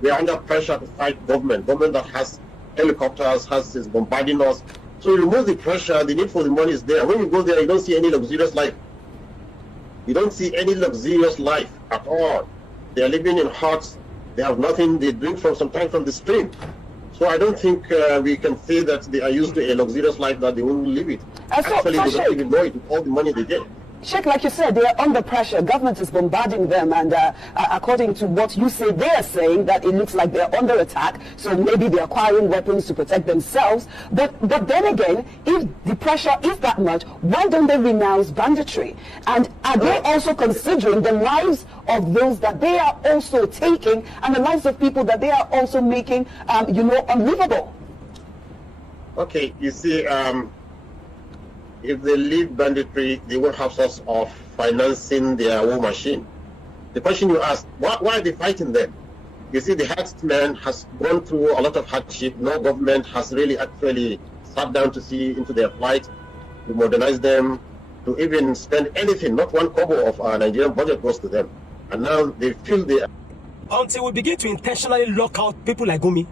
We are under pressure to fight government that has helicopters, is bombarding us. So you remove the pressure, the need for the money is there. When you go there, you don't see any luxurious life. You don't see any luxurious life at all. They are living in huts. They have nothing. They drink sometimes from the stream. So I don't think we can say that they are used to a luxurious life that they won't live it. Actually, they don't even know it with all the money they get. Sheikh, like you said, they are under pressure. Government is bombarding them, and according to what you say, they are saying that it looks like they're under attack. So maybe they're acquiring weapons to protect themselves. But then again, if the pressure is that much, why don't they renounce banditry? And are they also considering the lives of those that they are also taking, and the lives of people that they are also making, unlivable? Okay, you see. If they leave banditry, they will have source of financing their war machine. The question you asked, why are they fighting them? You see, the herdsmen has gone through a lot of hardship. No government has really actually sat down to see into their plight, to modernize them, to even spend anything. Not one kobo of our Nigerian budget goes to them. And now they feel they... Until we begin to intentionally lock out people like Gumi,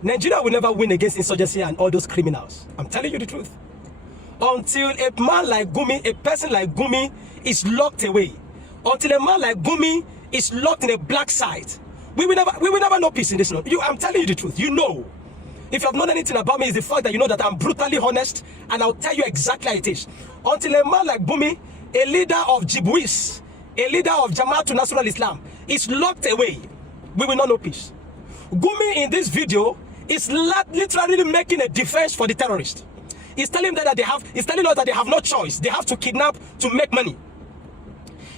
Nigeria will never win against insurgency and all those criminals. I'm telling you the truth. Until a man like Gumi, a person like Gumi is locked away, until a man like Gumi is locked in a black site, we will never know peace in this. I'm telling you the truth. You know, if you have known anything about me, is the fact that you know that I'm brutally honest, and I'll tell you exactly how it is. Until a man like Gumi, a leader of Jibwis, a leader of Jamaatul Nasrul Islam, is locked away, we will not know peace. Gumi in this video is literally making a defense for the terrorists. He's telling them that he's telling us that they have no choice. They have to kidnap to make money.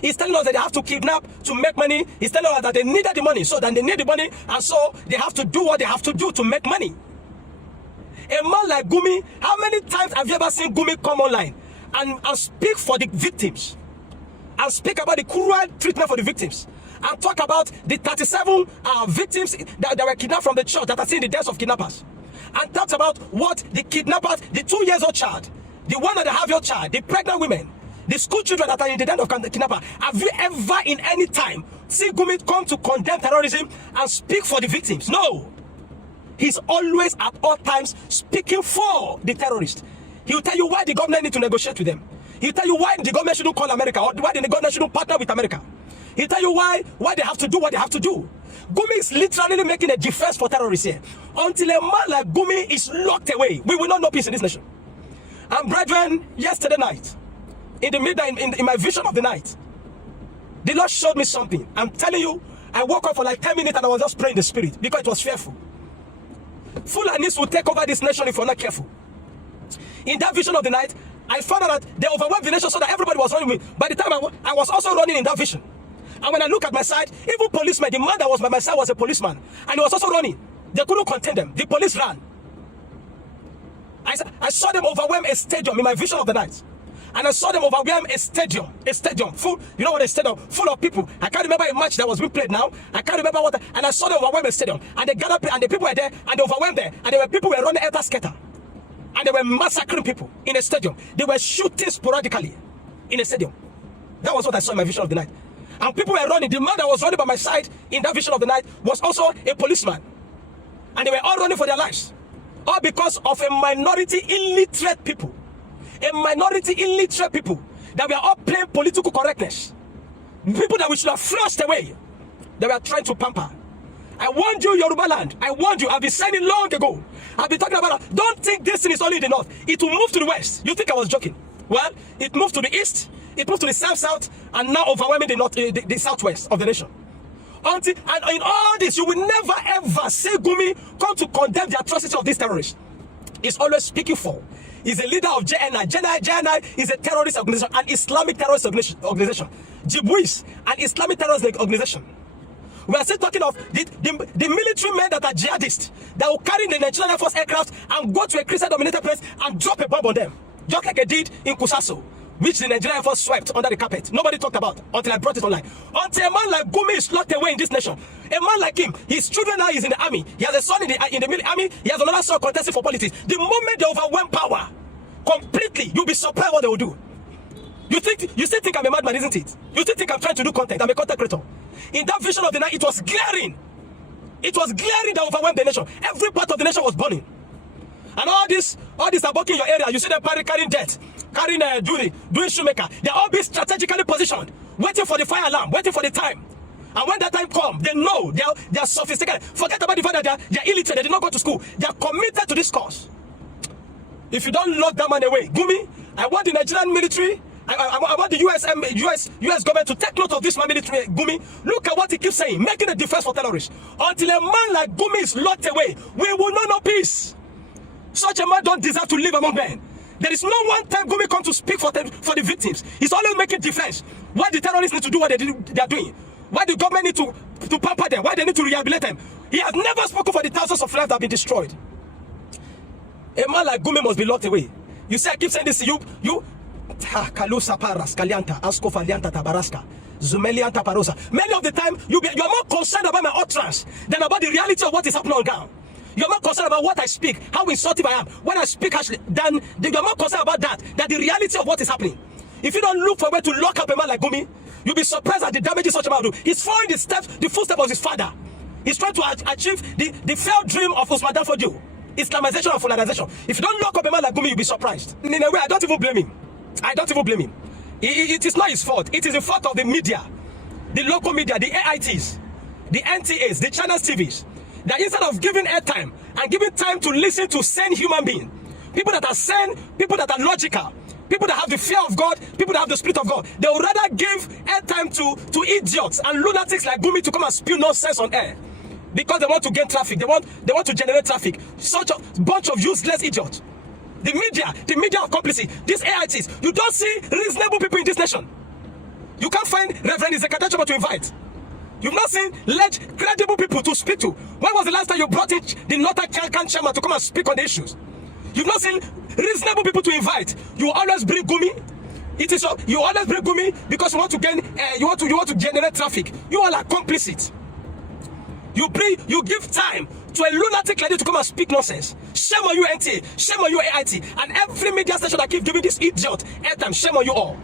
He's telling us that they have to kidnap to make money. He's telling us that they needed the money, so that they need the money, and so they have to do what they have to do to make money. A man like Gumi, how many times have you ever seen Gumi come online and speak for the victims, and speak about the cruel treatment for the victims, and talk about the 37 victims that were kidnapped from the church that are seeing the deaths of kidnappers? And talks about what the kidnappers, the 2-year-old child, the one that have your child, the pregnant women, the school children that are in the den of kidnapper. Have you ever in any time seen Gumi come to condemn terrorism and speak for the victims? No. He's always at all times speaking for the terrorists. He'll tell you why the government need to negotiate with them. He'll tell you why the government shouldn't call America, or why the government shouldn't partner with America. He'll tell you why they have to do what they have to do. Gumi is literally making a defense for terrorists here. Until a man like Gumi is locked away, we will not know peace in this nation. And brethren, yesterday night, in the midnight, in my vision of the night, the Lord showed me something. I'm telling you, I woke up for like 10 minutes and I was just praying in the spirit because it was fearful. Fulanis will take over this nation if we're not careful. In that vision of the night, I found out that they overwhelmed the nation so that everybody was running with me. By the time I was also running in that vision. And when I look at my side, even policemen, the man that was by my side was a policeman, and he was also running. They couldn't contain them. The police ran. I saw them overwhelm a stadium in my vision of the night. And I saw them overwhelm a stadium full, you know what, a stadium full of people. I can't remember a match that was being played now. I can't remember what, and I saw them overwhelm a stadium. And they gathered, and the people were there, and they overwhelmed there. And there were people who were running elter scatter. And they were massacring people in a stadium. They were shooting sporadically in a stadium. That was what I saw in my vision of the night. And people were running. The man that was running by my side in that vision of the night was also a policeman. And they were all running for their lives. All because of a minority illiterate people. A minority illiterate people that were all playing political correctness. People that we should have flushed away. They were trying to pamper. I warned you, Yoruba land. I warned you. I've been saying it long ago. I've been talking about it. Don't think this thing is only in the north. It will move to the west. You think I was joking? Well, it moved to the east. It moved to the south, and now overwhelming the southwest of the nation. And in all this, you will never ever see Gumi come to condemn the atrocity of these terrorists. He's always speaking for. He's a leader of JNI. JNI is a terrorist organization, an Islamic terrorist organization. Jibwis, an Islamic terrorist organization. We are still talking of the military men that are jihadists, that will carry the Nigerian Air Force aircraft and go to a Christian-dominated place and drop a bomb on them, just like they did in Kusaso, which the Nigerian Air Force swept under the carpet. Nobody talked about until I brought it online. Until a man like Gumi is locked away in this nation. A man like him, his children now is in the army. He has a son in the army. He has another son contesting for politics. The moment they overwhelm power completely, you'll be surprised what they will do. You still think I'm a madman, isn't it? You still think I'm trying to do content. I'm a content creator. In that vision of the night, it was glaring. It was glaring that overwhelmed the nation. Every part of the nation was burning. And all this about in your area, you see them carrying debt, carrying doing shoemaker. They're all being strategically positioned, waiting for the fire alarm, waiting for the time. And when that time comes, they know they are sophisticated. Forget about the fact that they are illiterate, they did not go to school. They are committed to this cause. If you don't lock that man away, Gumi, I want the Nigerian military, I want the US government to take note of this man military, Gumi. Look at what he keeps saying, making a defense for terrorists. Until a man like Gumi is locked away, we will know no peace. Such a man don't deserve to live among men. There is no one time Gumi come to speak for the victims. He's always making defense. Why the terrorists need to do what they are doing? Why the government need to pamper them? Why they need to rehabilitate them? He has never spoken for the thousands of lives that have been destroyed. A man like Gumi must be locked away. You say I keep saying this to you. Kalusa paras kalianta askofa lianta tabaraska zumelianta parosa. Many of the time you are more concerned about my utterance than about the reality of what is happening on ground. You're more concerned about what I speak, how insultive I am when I speak harshly, than you're more concerned about that than the reality of what is happening. If you don't look for a way to lock up a man like Gumi, you'll be surprised at the damages such a man will do. He's following the footsteps of his father. He's trying to achieve the failed dream of Usman Dan Fodio, Islamization and polarization. If you don't lock up a man like Gumi, you'll be surprised. In a way, I don't even blame him. It is not his fault. It is the fault of the media, the local media, the AITs, the NTAs, the channels TVs. That instead of giving airtime and giving time to listen to sane human beings, people that are sane, people that are logical, people that have the fear of God, people that have the spirit of God, they would rather give airtime to idiots and lunatics like Gumi to come and spew nonsense on air because they want to gain traffic. They want to generate traffic. Such a bunch of useless idiots. The media of complicity, these AITs, you don't see reasonable people in this nation. You can't find Reverend Zekatachoma to invite. You've not seen credible people to speak to. When was the last time you brought in the Northern Kankan chairman to come and speak on the issues? You've not seen reasonable people to invite. You always bring Gumi. You always bring Gumi because you want to gain. You want to generate traffic. You all are complicit. You give time to a lunatic lady to come and speak nonsense. Shame on you, NTA. Shame on you, AIT. And every media station that keeps giving this idiot airtime. Shame on you all.